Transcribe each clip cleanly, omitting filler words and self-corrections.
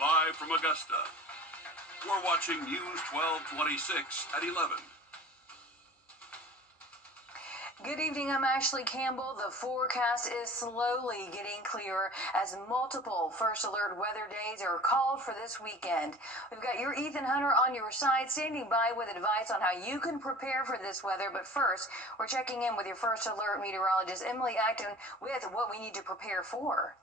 Live from Augusta, you're watching News 1226 at 11. Good evening, I'm Ashley Campbell. The forecast is slowly getting clearer as multiple first alert weather days are called for this weekend. We've got your Ethan Hunter on your side, standing by with advice on how you can prepare for this weather. But first, we're checking in with your first alert meteorologist, Emily Acton, with what we need to prepare for.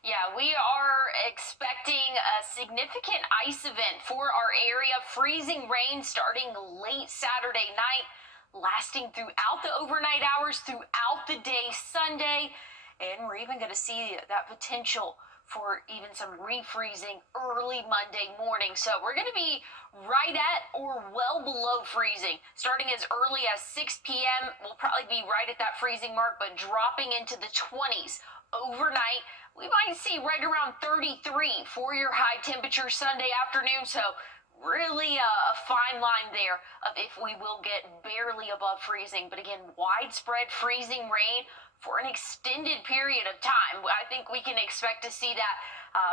Yeah, we are expecting a significant ice event for our area. Freezing rain starting late Saturday night, lasting throughout the overnight hours, throughout the day Sunday. And we're even going to see that potential for even some refreezing early Monday morning. So we're going to be right at or well below freezing. Starting as early as 6 p.m., we'll probably be right at that freezing mark, but dropping into the 20s overnight. We might see right around 33 for your high temperature Sunday afternoon. So really a fine line there of if we will get barely above freezing. But again, widespread freezing rain for an extended period of time. I think we can expect to see that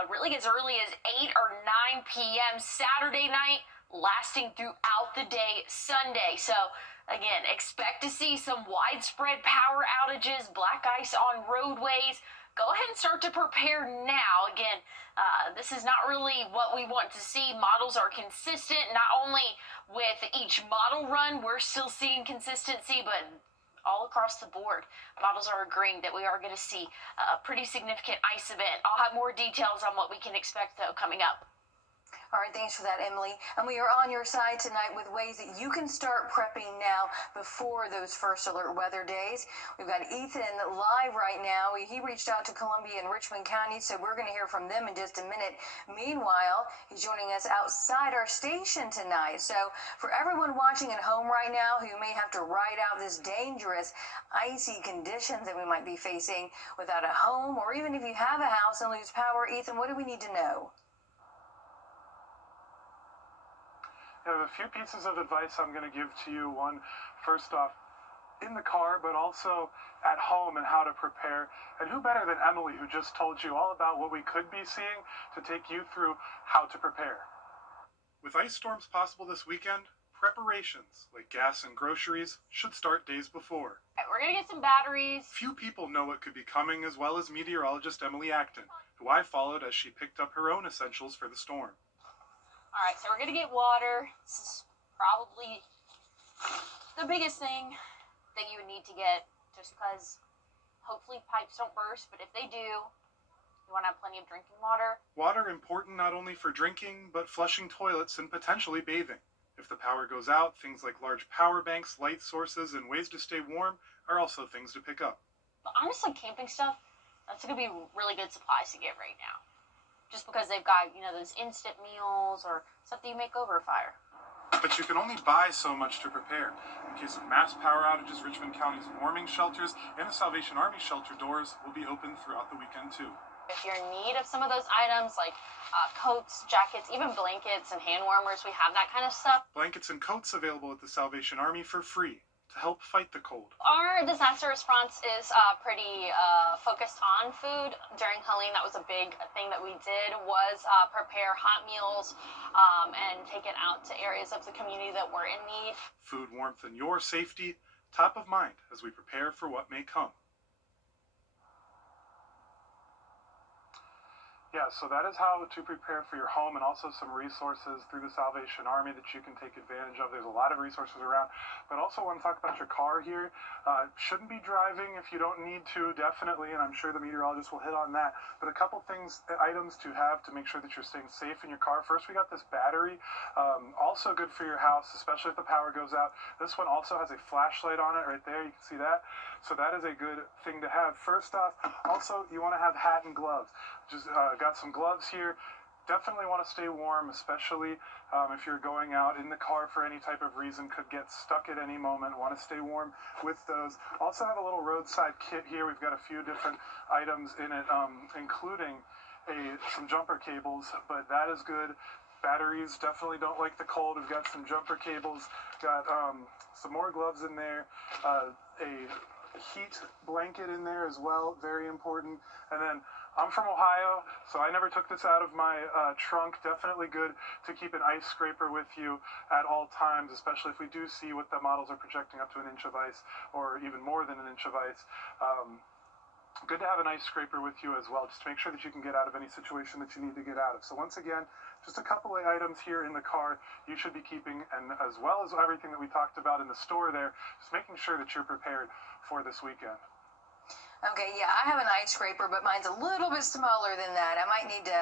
really as early as 8 or 9 p.m. Saturday night, lasting throughout the day Sunday. So again, expect to see some widespread power outages, black ice on roadways. Go ahead and start to prepare now. Again, this is not really what we want to see. Models are consistent, not only with each model run, we're still seeing consistency, but all across the board, models are agreeing that we are going to see a pretty significant ice event. I'll have more details on what we can expect, though, coming up. All right, thanks for that, Emily. And we are on your side tonight with ways that you can start prepping now before those first alert weather days. We've got Ethan live right now. He reached out to Columbia and Richmond County, so we're going to hear from them in just a minute. Meanwhile, he's joining us outside our station tonight. So for everyone watching at home right now who may have to ride out this dangerous, icy conditions that we might be facing without a home, or even if you have a house and lose power, Ethan, what do we need to know? I have a few pieces of advice I'm going to give to you. One, first off, in the car, but also at home and how to prepare. And who better than Emily, who just told you all about what we could be seeing, to take you through how to prepare. With ice storms possible this weekend, preparations like gas and groceries should start days before. We're going to get some batteries. Few people know what could be coming, as well as meteorologist Emily Acton, who I followed as she picked up her own essentials for the storm. All right, so we're going to get water. This is probably the biggest thing that you would need to get, just because hopefully pipes don't burst, but if they do, you want to have plenty of drinking water. Water important not only for drinking, but flushing toilets and potentially bathing. If the power goes out, things like large power banks, light sources, and ways to stay warm are also things to pick up. But honestly, camping stuff, that's going to be really good supplies to get right now. Just because they've got, those instant meals or stuff that you make over a fire. But you can only buy so much to prepare. In case of mass power outages, Richmond County's warming shelters and the Salvation Army shelter doors will be open throughout the weekend, too. If you're in need of some of those items, like coats, jackets, even blankets and hand warmers, we have that kind of stuff. Blankets and coats available at the Salvation Army for free to help fight the cold. Our disaster response is pretty focused on food. During Helene, that was a big thing that we did, was prepare hot meals and take it out to areas of the community that were in need. Food, warmth, and your safety top of mind as we prepare for what may come. Yeah, so that is how to prepare for your home, and also some resources through the Salvation Army that you can take advantage of. There's a lot of resources around, but also want to talk about your car here. Shouldn't be driving if you don't need to, definitely, and I'm sure the meteorologist will hit on that. But a couple items to have to make sure that you're staying safe in your car. First, we got this battery, also good for your house, especially if the power goes out. This one also has a flashlight on it right there. You can see that. So that is a good thing to have. First off, also, you want to have hat and gloves. Just got some gloves here. Definitely want to stay warm, especially if you're going out in the car for any type of reason, could get stuck at any moment. Want to stay warm with those. Also have a little roadside kit here. We've got a few different items in it, including some jumper cables, but that is good. Batteries definitely don't like the cold. We've got some jumper cables, got some more gloves in there, a heat blanket in there as well, very important. And then I'm from Ohio, so I never took this out of my trunk. Definitely good to keep an ice scraper with you at all times, especially if we do see what the models are projecting up to an inch of ice or even more than an inch of ice. Good to have an ice scraper with you as well, just to make sure that you can get out of any situation that you need to get out of. So once again, just a couple of items here in the car you should be keeping, and as well as everything that we talked about in the store there, just making sure that you're prepared for this weekend. Okay, yeah, I have an ice scraper, but mine's a little bit smaller than that. I might need to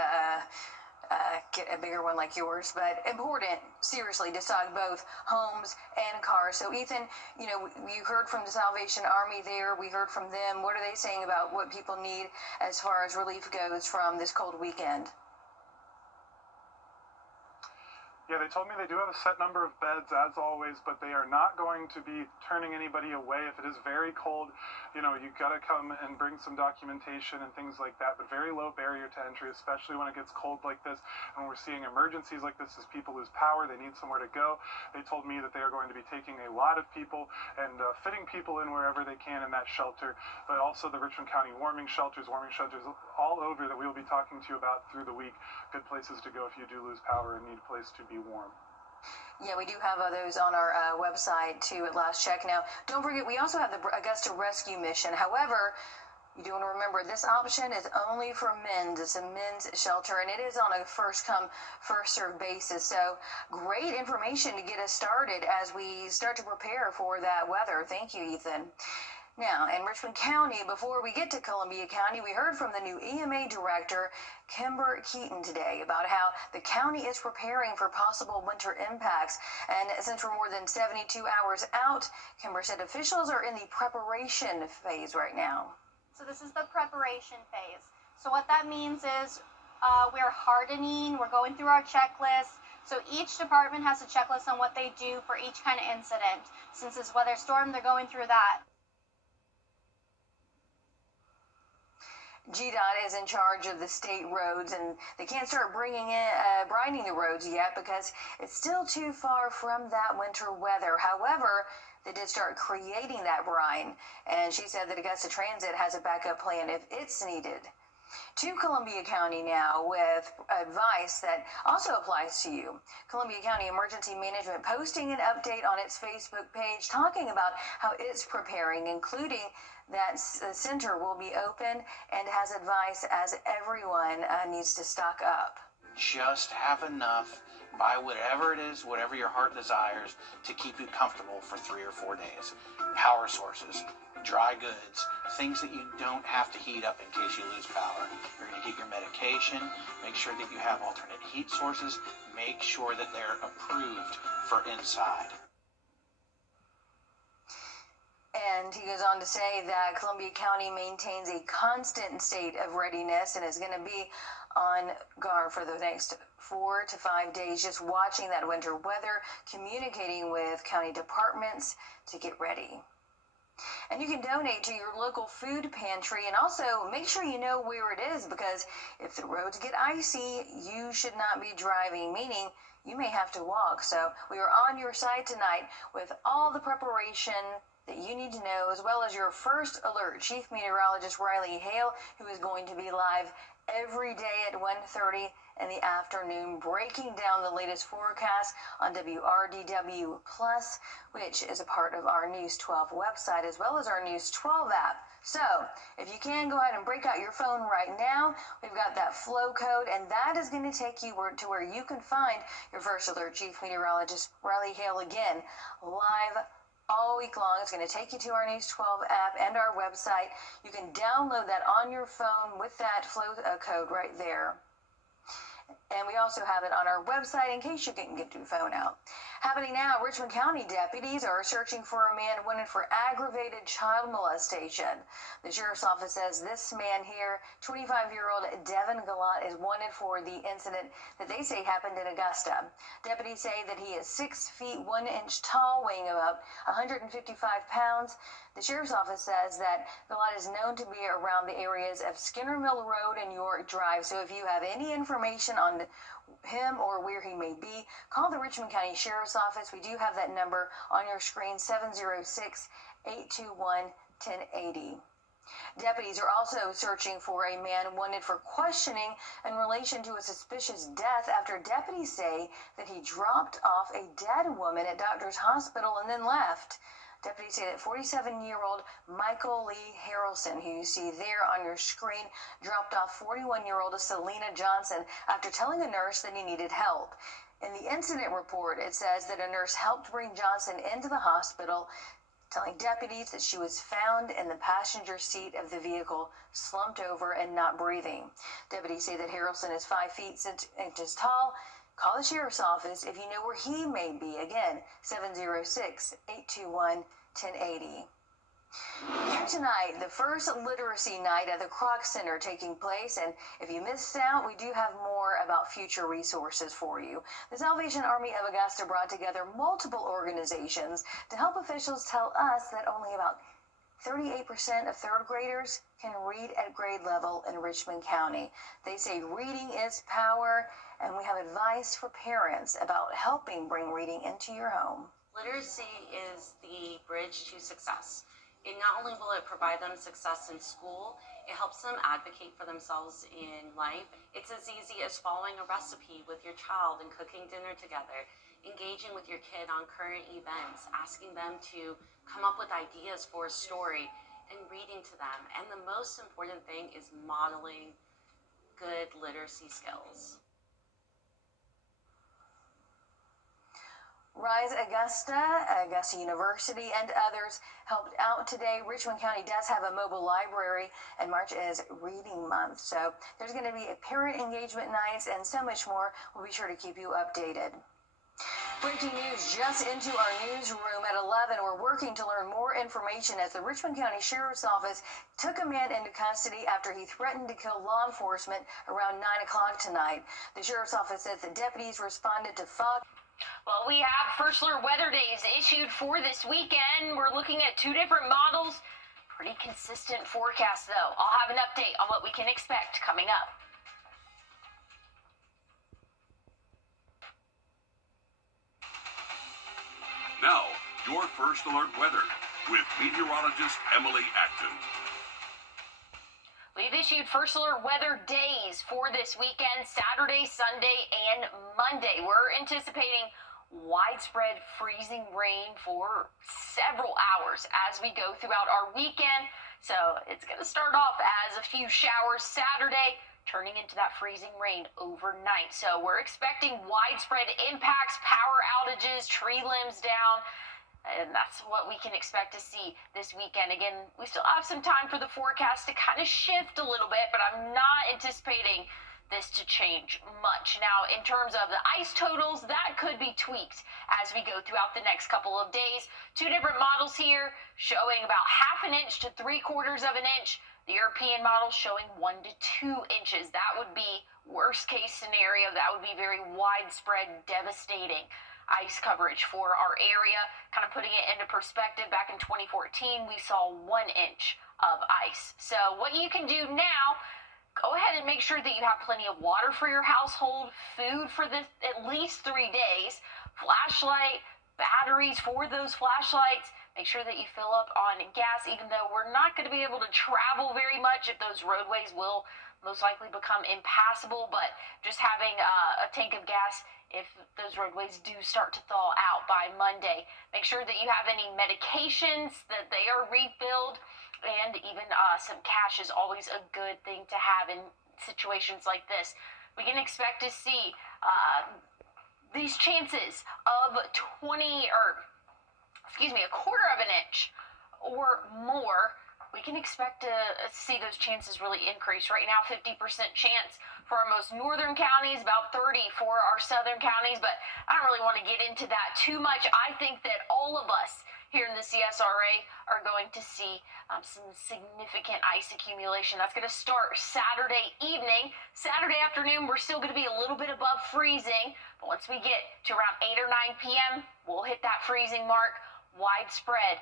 get a bigger one like yours, but important, seriously, to stock both homes and cars. So Ethan, you heard from the Salvation Army there. We heard from them. What are they saying about what people need as far as relief goes from this cold weekend? Yeah, they told me they do have a set number of beds, as always, but they are not going to be turning anybody away. If it is very cold, you've got to come and bring some documentation and things like that, but very low barrier to entry, especially when it gets cold like this. And we're seeing emergencies like this as people lose power, they need somewhere to go. They told me that they are going to be taking a lot of people and fitting people in wherever they can in that shelter, but also the Richmond County warming shelters all over that we will be talking to you about through the week. Good places to go if you do lose power and need a place to be warm. Yeah, we do have those on our website too at last check. Now, don't forget, we also have the Augusta Rescue Mission. However, you do want to remember this option is only for men's. It's a men's shelter, and it is on a first come, first served basis. So great information to get us started as we start to prepare for that weather. Thank you, Ethan. Now, in Richmond County, before we get to Columbia County, we heard from the new EMA director, Kimber Keaton, today about how the county is preparing for possible winter impacts. And since we're more than 72 hours out, Kimber said officials are in the preparation phase right now. So this is the preparation phase. So what that means is we're hardening, we're going through our checklist. So each department has a checklist on what they do for each kind of incident. Since it's weather storm, they're going through that. GDOT is in charge of the state roads, and they can't start bringing in brining the roads yet because it's still too far from that winter weather. However, they did start creating that brine, and she said that Augusta Transit has a backup plan if it's needed. To Columbia County now with advice that also applies to you. Columbia County Emergency Management posting an update on its Facebook page talking about how it's preparing, including that the center will be open and has advice as everyone needs to stock up. Just have enough, buy whatever it is, whatever your heart desires, to keep you comfortable for 3 or 4 days. Power sources, dry goods, things that you don't have to heat up in case you lose power. You're going to get your medication, make sure that you have alternate heat sources, make sure that they're approved for inside. And he goes on to say that Columbia County maintains a constant state of readiness and is going to be on guard for the next 4 to 5 days, just watching that winter weather, communicating with county departments to get ready. And you can donate to your local food pantry, and also make sure you know where it is, because if the roads get icy, you should not be driving, meaning you may have to walk. So we are on your side tonight with all the preparation that you need to know, as well as your first alert. Chief Meteorologist Riley Hale, who is going to be live every day at 1:30 in the afternoon, breaking down the latest forecast on WRDW Plus, which is a part of our News 12 website, as well as our News 12 app. So if you can, go ahead and break out your phone right now. We've got that flow code, and that is going to take you to where you can find your first alert. Chief Meteorologist Riley Hale, again, live all week long. It's going to take you to our News 12 app and our website. You can download that on your phone with that flow code right there. And we also have it on our website in case you couldn't get your phone out. Happening now, Richmond County deputies are searching for a man wanted for aggravated child molestation. The sheriff's office says this man here, 25-year-old Devin Galat, is wanted for the incident that they say happened in Augusta. Deputies say that he is 6 feet 1 inch tall, weighing about 155 pounds. The sheriff's office says that Galat is known to be around the areas of Skinner Mill Road and York Drive. So if you have any information on him or where he may be, call the Richmond County Sheriff's Office. We do have that number on your screen, 706-821-1080. Deputies are also searching for a man wanted for questioning in relation to a suspicious death after deputies say that he dropped off a dead woman at Doctor's Hospital and then left. Deputies say that 47-year-old Michael Lee Harrelson, who you see there on your screen, dropped off 41-year-old Selena Johnson after telling a nurse that he needed help. In the incident report, it says that a nurse helped bring Johnson into the hospital, telling deputies that she was found in the passenger seat of the vehicle, slumped over and not breathing. Deputies say that Harrelson is 5 feet 6 inches tall. Call the sheriff's office if you know where he may be. Again, 706-821-1080. Here tonight, the first literacy night at the Kroc Center taking place, and if you missed out, we do have more about future resources for you. The Salvation Army of Augusta brought together multiple organizations to help officials tell us that only about 38% of third graders can read at grade level in Richmond County. They say reading is power, and we have advice for parents about helping bring reading into your home. Literacy is the bridge to success. It not only will it provide them success in school, it helps them advocate for themselves in life. It's as easy as following a recipe with your child and cooking dinner together, engaging with your kid on current events, asking them to come up with ideas for a story, and reading to them. And the most important thing is modeling good literacy skills. Rise Augusta, Augusta University, and others helped out today. Richmond County does have a mobile library, and March is Reading Month. So there's going to be a parent engagement nights and so much more. We'll be sure to keep you updated. Breaking news just into our newsroom at 11. We're working to learn more information as the Richmond County Sheriff's Office took a man into custody after he threatened to kill law enforcement around 9 o'clock tonight. The Sheriff's Office says the deputies responded to Fox. Well, we have first alert weather days issued for this weekend. We're looking at 2 different models. Pretty consistent forecast, though. I'll have an update on what we can expect coming up. Now, your first alert weather with meteorologist Emily Acton. We've issued first alert weather days for this weekend, Saturday, Sunday, and Monday. We're anticipating widespread freezing rain for several hours as we go throughout our weekend. So it's going to start off as a few showers Saturday, turning into that freezing rain overnight. So we're expecting widespread impacts, power outages, tree limbs down. And that's what we can expect to see this weekend. Again, we still have some time for the forecast to kind of shift a little bit, but I'm not anticipating this to change much. Now, in terms of the ice totals, that could be tweaked as we go throughout the next couple of days. 2 different models here showing about 1/2 inch to 3/4 of an inch. The European model showing 1 to 2 inches. That would be worst case scenario. That would be very widespread, devastating ice coverage for our area. Kind of putting it into perspective, back in 2014, we saw 1 inch of ice. So what you can do now, go ahead and make sure that you have plenty of water for your household, food for this at least 3 days, flashlight, batteries for those flashlights. Make sure that you fill up on gas, even though we're not going to be able to travel very much if those roadways will most likely become impassable, but just having a tank of gas if those roadways do start to thaw out by Monday. Make sure that you have any medications, that they are refilled, and even some cash is always a good thing to have in situations like this. We can expect to see these chances of 1/4 of an inch or more. We can expect to see those chances really increase. Right now, 50% chance for our most northern counties, about 30 for our southern counties, but I don't really want to get into that too much. I think that all of us here in the CSRA are going to see some significant ice accumulation. That's going to start Saturday evening. Saturday afternoon, we're still going to be a little bit above freezing, but once we get to around 8 or 9 p.m., we'll hit that freezing mark. Widespread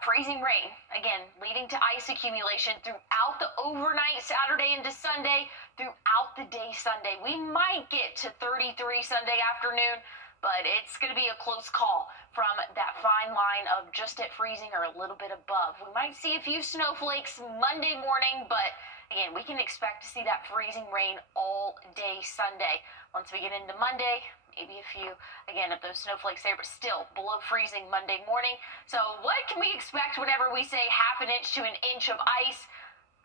freezing rain, again, leading to ice accumulation throughout the overnight Saturday into Sunday, throughout the day Sunday. We might get to 33 Sunday afternoon, but it's going to be a close call from that fine line of just at freezing or a little bit above. We might see a few snowflakes Monday morning, but again, we can expect to see that freezing rain all day Sunday. Once we get into Monday, maybe a few, again, of those snowflakes there, but still below freezing Monday morning. So what can we expect whenever we say half an inch to an inch of ice?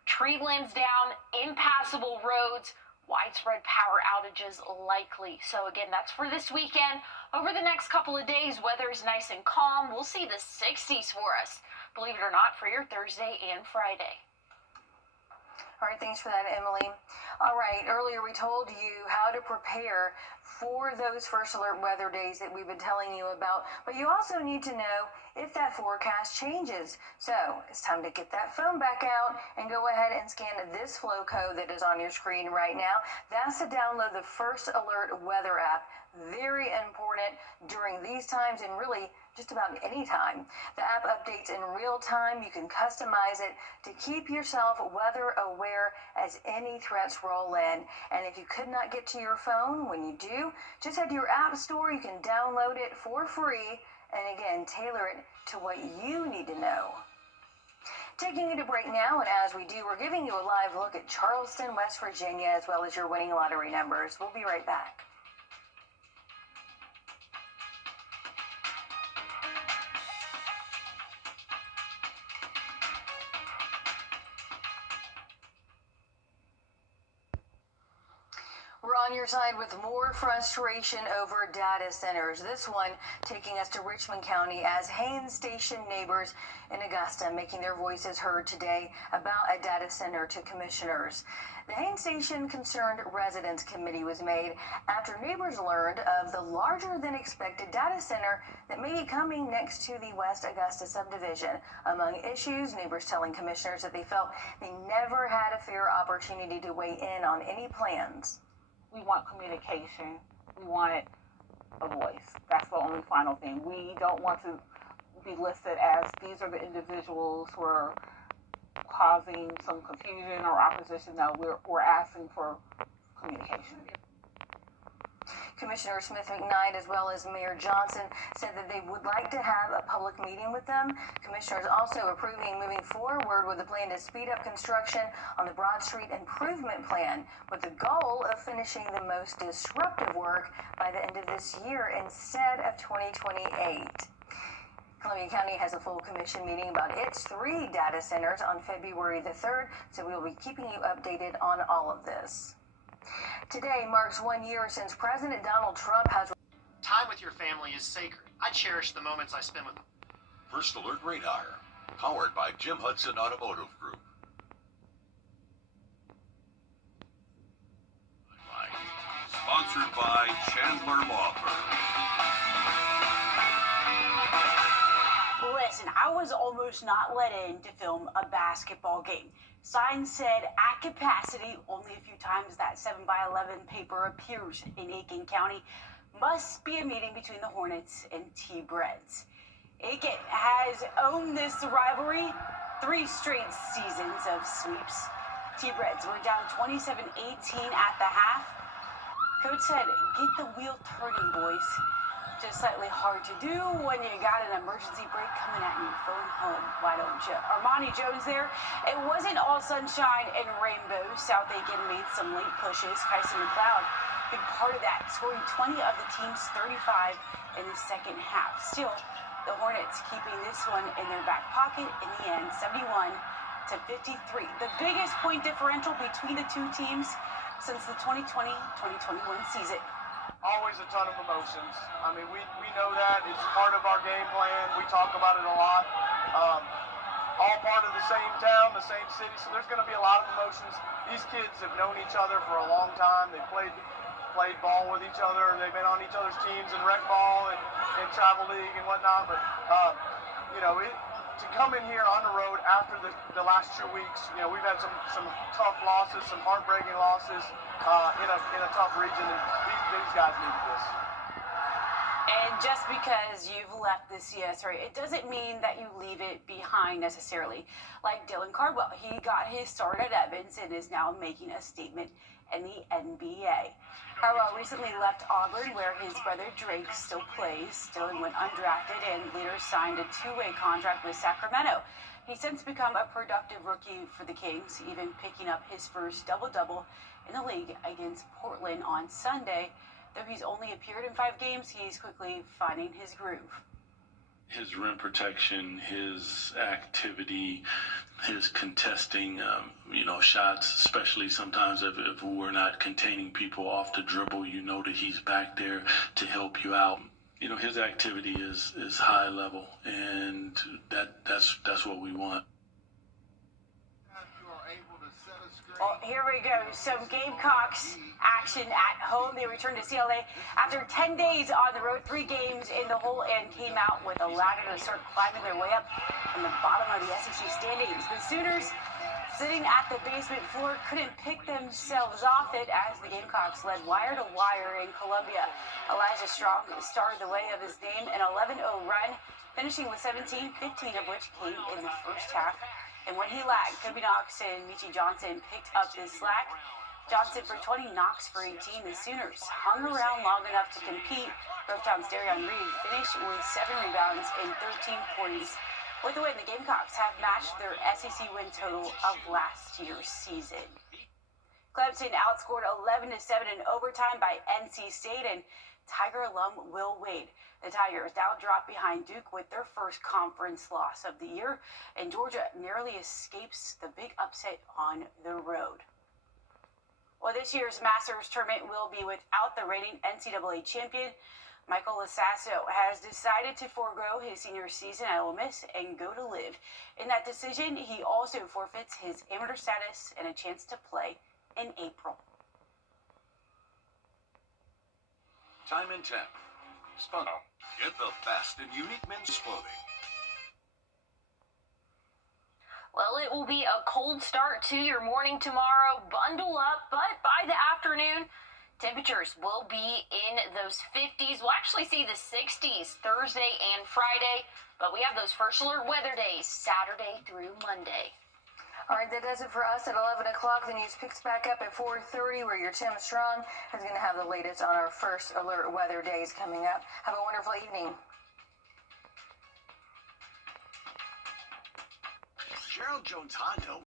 Tree limbs down, impassable roads, widespread power outages likely. So again, that's for this weekend. Over the next couple of days, weather is nice and calm. We'll see the 60s for us, believe it or not, for your Thursday and Friday. All right, thanks for that, Emily. All right, earlier we told you how to prepare for those first alert weather days that we've been telling you about, but you also need to know if that forecast changes. So it's time to get that phone back out and go ahead and scan this flow code that is on your screen right now. That's to download the First Alert Weather app. Very important during these times and really just about any time. The app updates in real time. You can customize it to keep yourself weather aware as any threats roll in. And if you could not get to your phone when you do, just head to your app store. You can download it for free and again, tailor it to what you need to know. Taking it a break now, and as we do, we're giving you a live look at Charleston, West Virginia, as well as your winning lottery numbers. We'll be right back. We're on your side with more frustration over data centers. This one taking us to Richmond County as Haines Station neighbors in Augusta making their voices heard today about a data center to commissioners. The Haines Station Concerned Residents Committee was made after neighbors learned of the larger than expected data center that may be coming next to the West Augusta subdivision. Among issues, neighbors telling commissioners that they felt they never had a fair opportunity to weigh in on any plans. We want communication. We want a voice. That's the only final thing. We don't want to be listed as these are the individuals who are causing some confusion or opposition. No, we're asking for communication. Commissioner Smith McKnight as well as Mayor Johnson said that they would like to have a public meeting with them. Commissioners also approving moving forward with a plan to speed up construction on the Broad Street Improvement Plan with the goal of finishing the most disruptive work by the end of this year instead of 2028. Columbia County has a full commission meeting about its 3 data centers on February the 3rd, so we will be keeping you updated on all of this. Today marks 1 year since President Donald Trump has... Time with your family is sacred. I cherish the moments I spend with them. First Alert Radar, powered by Jim Hudson Automotive Group. Sponsored by Chandler Law Firm. Listen, I was almost not let in to film a basketball game. Sign said at capacity, only a few times that 7x11 paper appears in Aiken County. Must be a meeting between the Hornets and T-Breads. Aiken has owned this rivalry 3 straight seasons of sweeps. T-Breads were down 27-18 at the half. Coach said, get the wheel turning, boys. Just slightly hard to do when you got an emergency brake coming at you. Phone home, why don't you? Armani Jones there. It wasn't all sunshine and rainbows. South Aiken made some late pushes. Kyson McLeod, big part of that, scoring 20 of the team's 35 in the second half. Still, the Hornets keeping this one in their back pocket in the end, 71-53. The biggest point differential between the two teams since the 2020-2021 season. Always a ton of emotions. I mean, we know that. It's part of our game plan. We talk about it a lot. All part of the same town, the same city, so there's going to be a lot of emotions. These kids have known each other for a long time. They played ball with each other. They've been on each other's teams in rec ball and travel league and whatnot. But, to come in here on the road after the last 2 weeks, we've had some tough losses, some heartbreaking losses in a tough region, and these guys needed this. And just because you've left the CS rate, it doesn't mean that you leave it behind necessarily. Like Dylan Cardwell, he got his start at Evans and is now making a statement in the NBA. Cardwell recently left Auburn, where his brother Drake still plays. Dylan went undrafted and later signed a two-way contract with Sacramento. He's since become a productive rookie for the Kings, even picking up his first double-double in the league against Portland on Sunday. Though he's only appeared in 5 games, he's quickly finding his groove. His rim protection, his activity, his contesting, shots, especially sometimes if we're not containing people off the dribble, you know that he's back there to help you out. His activity is high level, and that's what we want. Well, here we go. Some Gamecocks action at home. They returned to CLA after 10 days on the road, 3 games in the hole, and came out with a ladder to start climbing their way up from the bottom of the SEC standings. The Sooners, sitting at the basement floor, couldn't pick themselves off it as the Gamecocks led wire to wire in Columbia. Elijah Strong started the way of his name, an 11-0 run, finishing with 17, 15 of which came in the first half. And when he lagged, Kobe Knox and Michi Johnson picked up the slack. Johnson for 20, Knox for 18. The Sooners hung around long enough to compete. Grovetown's Darion Reed finished with 7 rebounds and 13 points. With the win, the Gamecocks have matched their SEC win total of last year's season. Clemson outscored 11-7 in overtime by NC State and Tiger alum Will Wade. The Tigers now drop behind Duke with their first conference loss of the year, and Georgia narrowly escapes the big upset on the road. Well, this year's Masters tournament will be without the reigning NCAA champion. Michael Lasasso has decided to forego his senior season at Ole Miss and go to live. In that decision, he also forfeits his amateur status and a chance to play in April. Time and temp. Spuno. Get the best in unique men's clothing. Well, it will be a cold start to your morning tomorrow. Bundle up, but by the afternoon, temperatures will be in those 50s. We'll actually see the 60s Thursday and Friday, but we have those first alert weather days Saturday through Monday. All right, that does it for us at 11 o'clock. The news picks back up at 4:30, where your Tim Strong is going to have the latest on our first alert weather days coming up. Have a wonderful evening. Gerald Jones Hondo